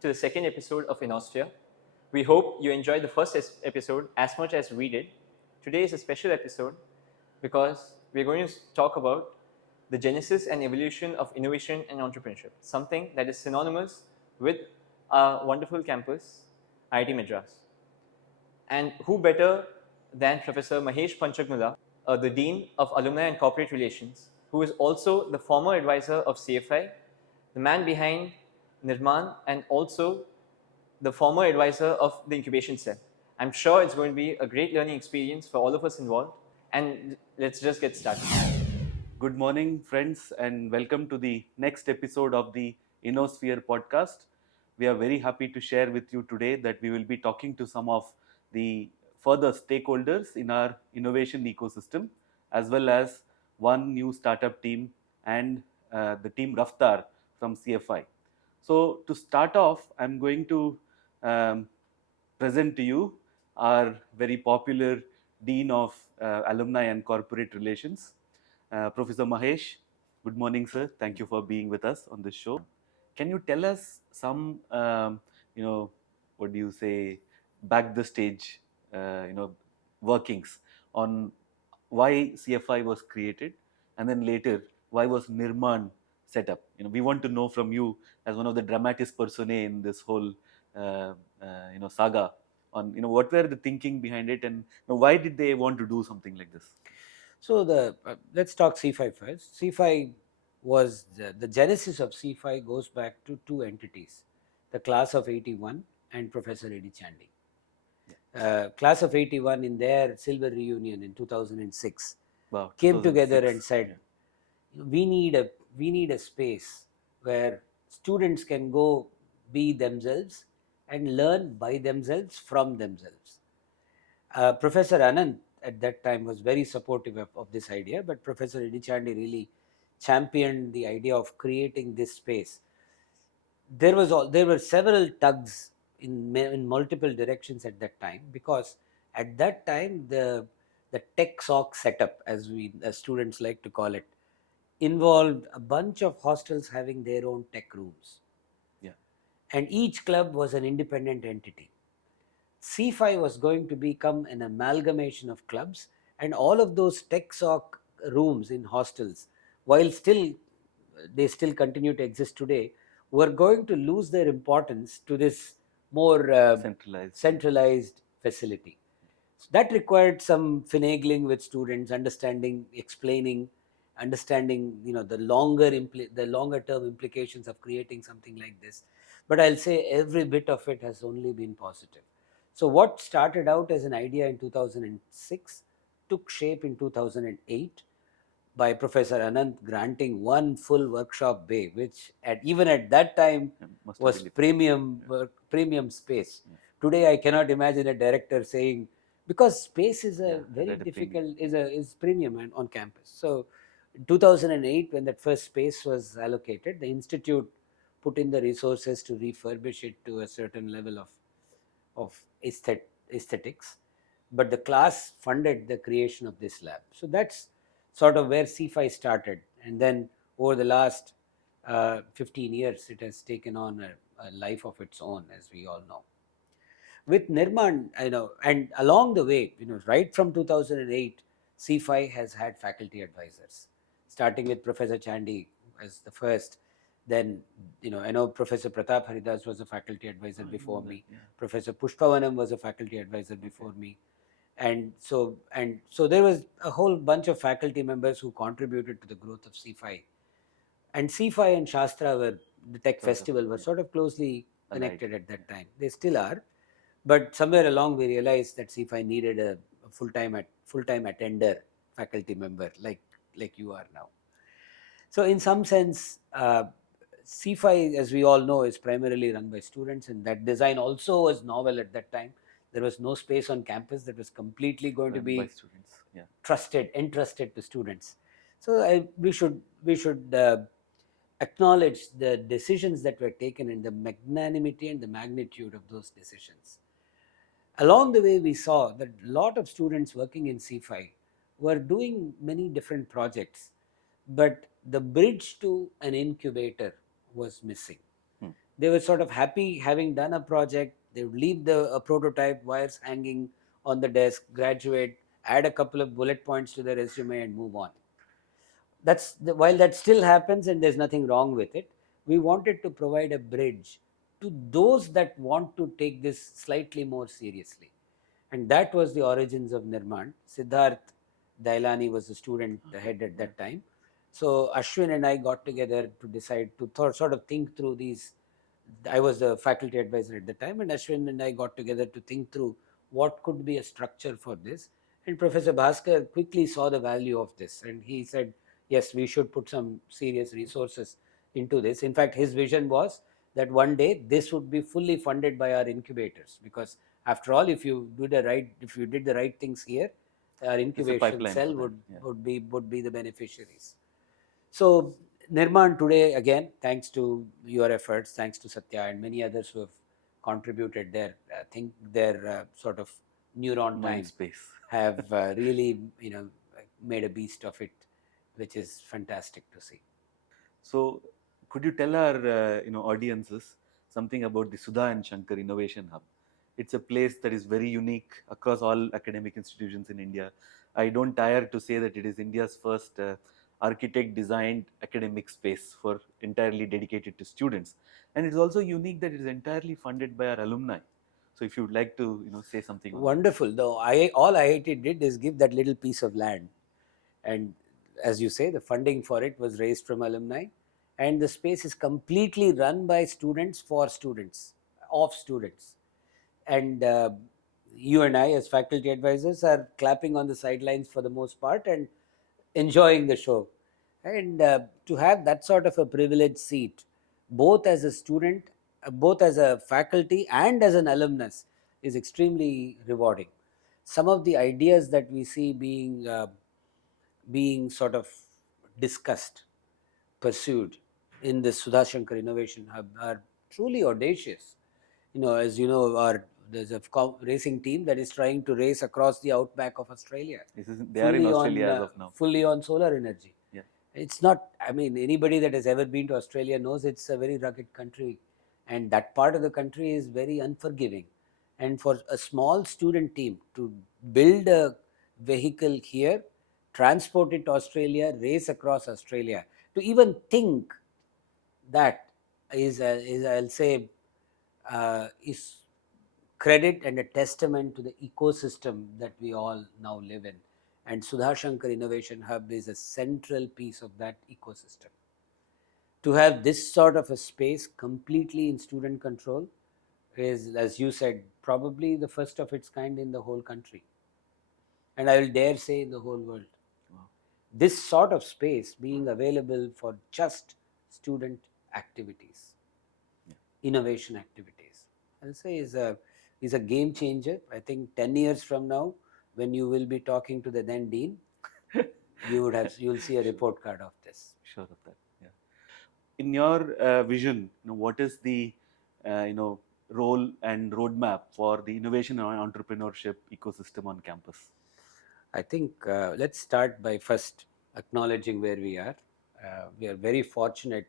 to the second episode of Innosphere. We hope you enjoyed the first episode as much as we did. Today is a special episode because we're going to talk about the genesis and evolution of innovation and entrepreneurship, something that is synonymous with our wonderful campus, IIT Madras. And who better than Professor Mahesh Panchagmula, the Dean of Alumni and Corporate Relations, who is also the former advisor of CFI, the man behind Nirman, and also the former advisor of the incubation cell. I'm sure it's going to be a great learning experience for all of us involved. And let's just get started. Good morning, friends, and welcome to the next episode of the Innosphere podcast. We are very happy to share with you today that we will be talking to some of the further stakeholders in our innovation ecosystem, as well as one new startup team and the team Raftar from CFI. So, to start off, I'm going to um, present to you our very popular Dean of Alumni and Corporate Relations, Professor Mahesh. Good morning, sir. Thank you for being with us on this show. Can you tell us some, what do you say, back the stage, workings on why CFI was created, and then later why was Nirman set up? We want to know from you as one of the dramatis personae in this whole, saga. On what were the thinking behind it, and why did they want to do something like this? So let's talk C5 first. C5 was the genesis of C5 goes back to two entities, the class of 81 and Professor Eddy Chandy. Class of 81 in their silver reunion in 2006 Wow, came together 2006. and said, we need a space where students can go be themselves and learn by themselves from themselves. Professor Anand at that time was very supportive of this idea, but Professor Eddy Chandy really championed the idea of creating this space. There were several tugs in multiple directions at that time, because at that time the tech soc setup, as students like to call it, involved a bunch of hostels having their own tech rooms. Yeah. And each club was an independent entity. C5 was going to become an amalgamation of clubs, and all of those tech soc rooms in hostels, while they still continue to exist today, were going to lose their importance to this more centralized facility. So that required some finagling with students, understanding the longer term implications of creating something like this. But I'll say every bit of it has only been positive. So what started out as an idea in 2006 took shape in 2008 by Professor Anand granting one full workshop bay, which even at that time was premium space. Yeah. Today I cannot imagine a director saying, because space is very difficult, is premium on campus. So in 2008, when that first space was allocated, the institute put in the resources to refurbish it to a certain level of aesthetics, but the class funded the creation of this lab. So that's sort of where C5 started, and then over the last 15 years, it has taken on a life of its own, as we all know. With Nirman, and along the way, right from 2008, C5 has had faculty advisors, starting with Professor Chandy as the first. Then, I know Professor Pratap Haridas was a faculty advisor before me. Yeah. Professor Pushpavanam was a faculty advisor before me. And so there was a whole bunch of faculty members who contributed to the growth of C5. And C5 and Shastra the tech festival were sort of closely connected at that time. They still are. But somewhere along we realized that C5 needed a full-time attender faculty member like you are now. So in some sense, C5, as we all know, is primarily run by students, and that design also was novel at that time. There was no space on campus that was completely going to be entrusted to students. So we should acknowledge the decisions that were taken and the magnanimity and the magnitude of those decisions. Along the way, we saw that a lot of students working in C5 were doing many different projects, but the bridge to an incubator was missing. They were sort of happy having done a project. They would leave a prototype, wires hanging on the desk, graduate, add a couple of bullet points to their resume, and move on. While that still happens and there's nothing wrong with it, we wanted to provide a bridge to those that want to take this slightly more seriously. And that was the origins of Nirman. Siddharth Dailani was the student the head at that time. So Ashwin and I got together to decide to sort of think through these. I was the faculty advisor at the time, and Ashwin and I got together to think through what could be a structure for this. And Professor Bhaskar quickly saw the value of this, and he said, yes, we should put some serious resources into this. In fact, his vision was that one day this would be fully funded by our incubators, because after all, if you did the right things here, our It's a incubation pipeline cell for that. Yeah. would be the beneficiaries. So Nirman today, again, thanks to your efforts, thanks to Satya and many others who have contributed their sort of neuron Mind time, space. have really made a beast of it, which is fantastic to see. So, could you tell our audiences something about the Sudha and Shankar Innovation Hub? It's a place that is very unique across all academic institutions in India. I don't tire to say that it is India's first architect-designed academic space for entirely dedicated to students, and it's also unique that it is entirely funded by our alumni. So, if you would like to say something on that. Wonderful. Though all IIT did is give that little piece of land, and as you say, the funding for it was raised from alumni, and the space is completely run by students for students, of students. And you and I, as faculty advisors, are clapping on the sidelines for the most part and enjoying the show. And to have that sort of a privileged seat, both as a student, both as a faculty, and as an alumnus, is extremely rewarding. Some of the ideas that we see being sort of discussed, pursued in the Sudhashankar Innovation Hub are truly audacious. As you know, there's a racing team that is trying to race across the outback of Australia, They are in Australia as of now. fully on solar energy. Yeah. It's not. I mean, anybody that has ever been to Australia knows it's a very rugged country, and that part of the country is very unforgiving. And for a small student team to build a vehicle here, transport it to Australia, race across Australia, to even think that is I'll say is credit and a testament to the ecosystem that we all now live in. And Sudhashankar Innovation Hub is a central piece of that ecosystem. To have this sort of a space completely in student control is, as you said, probably the first of its kind in the whole country. And I will dare say in the whole world. Wow. This sort of space being available for just student activities, innovation activities, I'll say is a game changer. I think 10 years from now, when you will be talking to the then dean, you'll see a report card of this. Sure of that. Yeah. In your vision, what is the role and roadmap for the innovation and entrepreneurship ecosystem on campus? I think let's start by first acknowledging where we are. We are very fortunate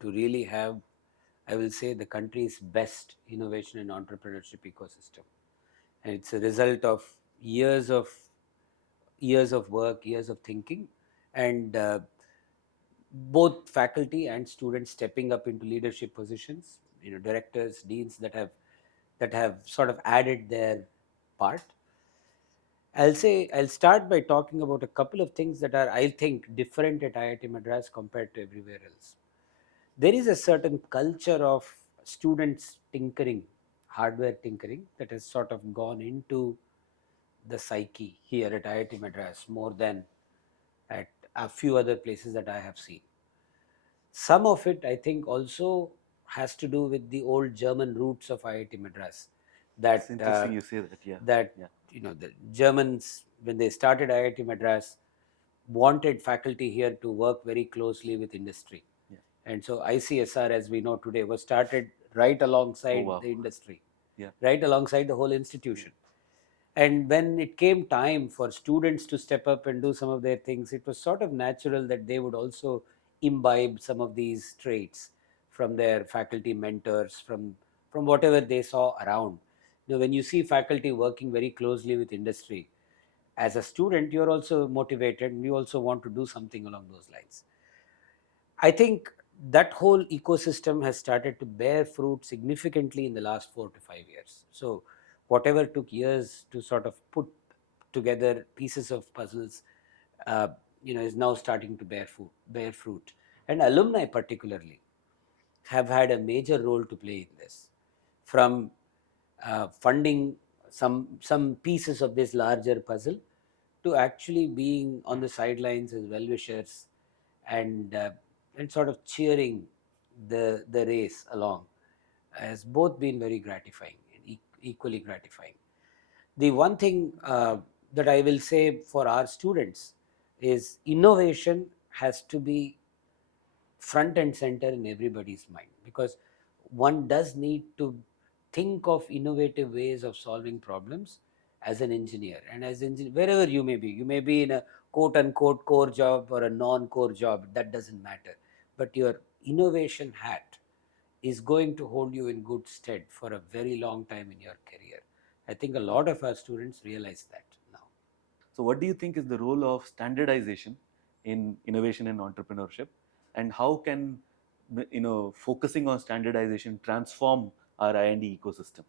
to really have, I will say, the country's best innovation and entrepreneurship ecosystem. And it's a result of years of work, years of thinking, and both faculty and students stepping up into leadership positions. Directors, deans that have sort of added their part. I'll start by talking about a couple of things that are, I think, different at IIT Madras compared to everywhere else. There is a certain culture of students tinkering, hardware tinkering, that has sort of gone into the psyche here at IIT Madras more than at a few other places that I have seen. Some of it, I think, also has to do with the old German roots of IIT Madras. It's interesting you say that. Yeah. That the Germans, when they started IIT Madras, wanted faculty here to work very closely with industry. Yeah. And so ICSR, as we know today, was started right alongside Oh, wow. the industry, Yeah. right alongside the whole institution. And when it came time for students to step up and do some of their things, it was sort of natural that they would also imbibe some of these traits from their faculty mentors, from whatever they saw around. When you see faculty working very closely with industry, as a student, you're also motivated and you also want to do something along those lines. I think that whole ecosystem has started to bear fruit significantly in the last 4 to 5 years. So, whatever took years to sort of put together pieces of puzzles, uh, is now starting to bear fruit. And alumni, particularly, have had a major role to play in this, from funding some pieces of this larger puzzle to actually being on the sidelines as well wishers, and sort of cheering the race along, has both been very gratifying and equally gratifying. The one thing that I will say for our students is innovation has to be front and center in everybody's mind, because one does need to think of innovative ways of solving problems as an engineer. And as engineer, wherever you may be in a quote unquote core job or a non core job, that doesn't matter, but your innovation hat is going to hold you in good stead for a very long time in your career. I think a lot of our students realize that now. So, what do you think is the role of standardization in innovation and entrepreneurship, and how can focusing on standardization transform our I&D ecosystem?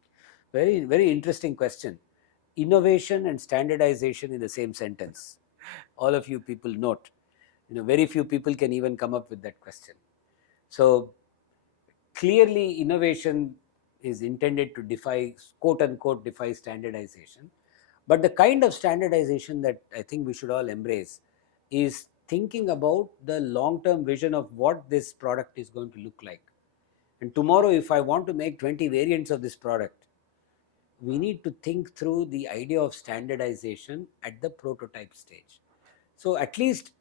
Very, very interesting question. Innovation and standardization in the same sentence. All of you people note, very few people can even come up with that question. So clearly, innovation is intended to defy, quote unquote, defy standardization. But the kind of standardization that I think we should all embrace is thinking about the long term vision of what this product is going to look like. And tomorrow, if I want to make 20 variants of this product, we need to think through the idea of standardization at the prototype stage. So, at least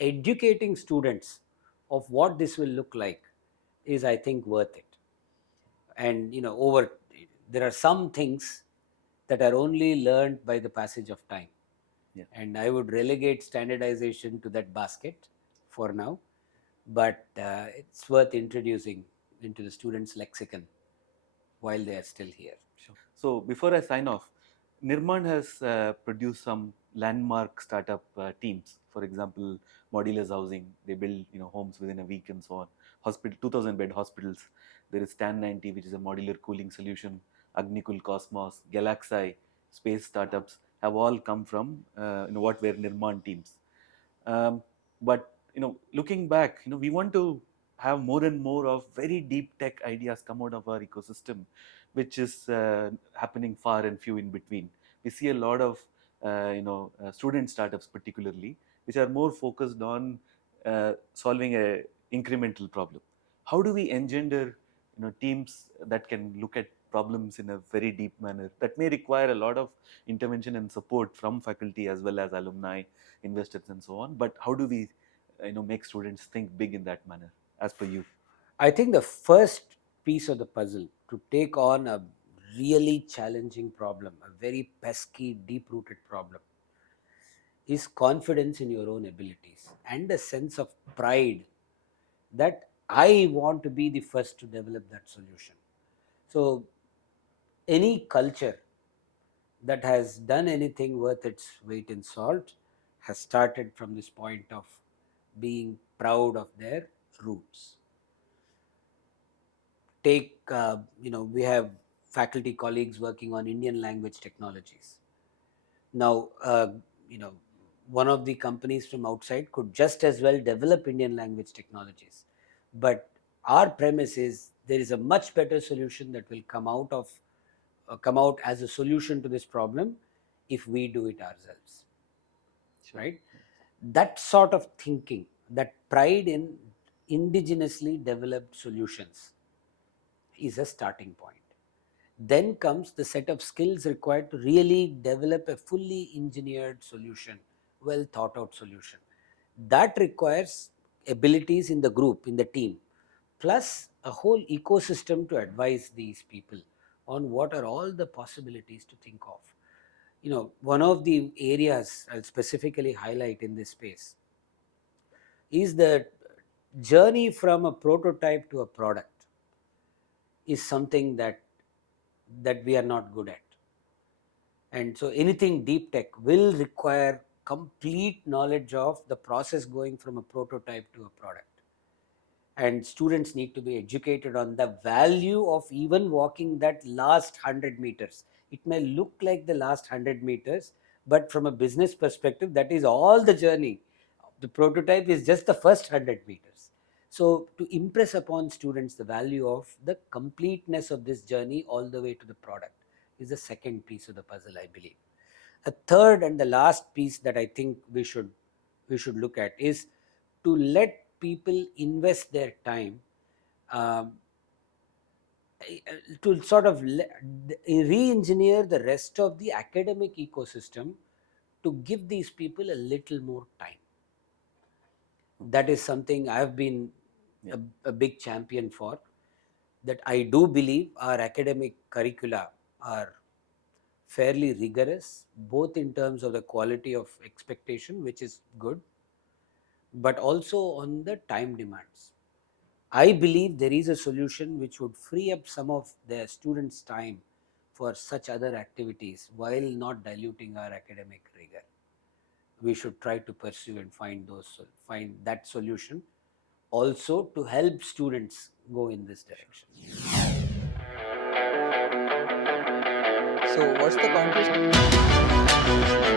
educating students of what this will look like is, I think, worth it. And over there are some things that are only learned by the passage of time. Yeah. And I would relegate standardization to that basket for now, but it's worth introducing into the students' lexicon while they are still here. Sure. So before I sign off, Nirman has produced some landmark startup teams. For example, Modulus Housing, they build homes within a week and so on. Hospital, 2,000 bed hospitals. There is Stan 90, which is a modular cooling solution. Agnikul Cosmos, Galaxy, space startups have all come from what were Nirman teams. But looking back, we want to have more and more of very deep tech ideas come out of our ecosystem, which is happening far and few in between. We see a lot of student startups particularly, which are more focused on solving a incremental problem. How do we engender teams that can look at problems in a very deep manner that may require a lot of intervention and support from faculty as well as alumni, investors and so on, but how do we make students think big in that manner as per you? I think the first piece of the puzzle to take on a really challenging problem, a very pesky, deep rooted problem, is confidence in your own abilities and a sense of pride that I want to be the first to develop that solution. So, any culture that has done anything worth its weight in salt has started from this point of being proud of their roots. Take, we have faculty colleagues working on Indian language technologies. Now, one of the companies from outside could just as well develop Indian language technologies. But our premise is there is a much better solution that will come out as a solution to this problem if we do it ourselves. Sure. Right? That sort of thinking, that pride in indigenously developed solutions, is a starting point. Then comes the set of skills required to really develop a fully engineered solution, well thought out solution. That requires abilities in the group, in the team, plus a whole ecosystem to advise these people on what are all the possibilities to think of. One of the areas I'll specifically highlight in this space is the journey from a prototype to a product. is something that we are not good at. And so anything deep tech will require complete knowledge of the process going from a prototype to a product. And students need to be educated on the value of even walking that last 100 meters. It may look like the last 100 meters, but from a business perspective, that is all the journey. The prototype is just the first 100 meters. So to impress upon students the value of the completeness of this journey all the way to the product is the second piece of the puzzle, I believe. A third and the last piece that I think we should look at is to let people invest their time, um, to sort of re-engineer the rest of the academic ecosystem to give these people a little more time. That is something I've been a big champion for. That I do believe our academic curricula are fairly rigorous, both in terms of the quality of expectation, which is good, but also on the time demands. I believe there is a solution which would free up some of the students' time for such other activities while not diluting our academic rigor. We should try to pursue and find that solution also to help students go in this direction. So, what's the conclusion?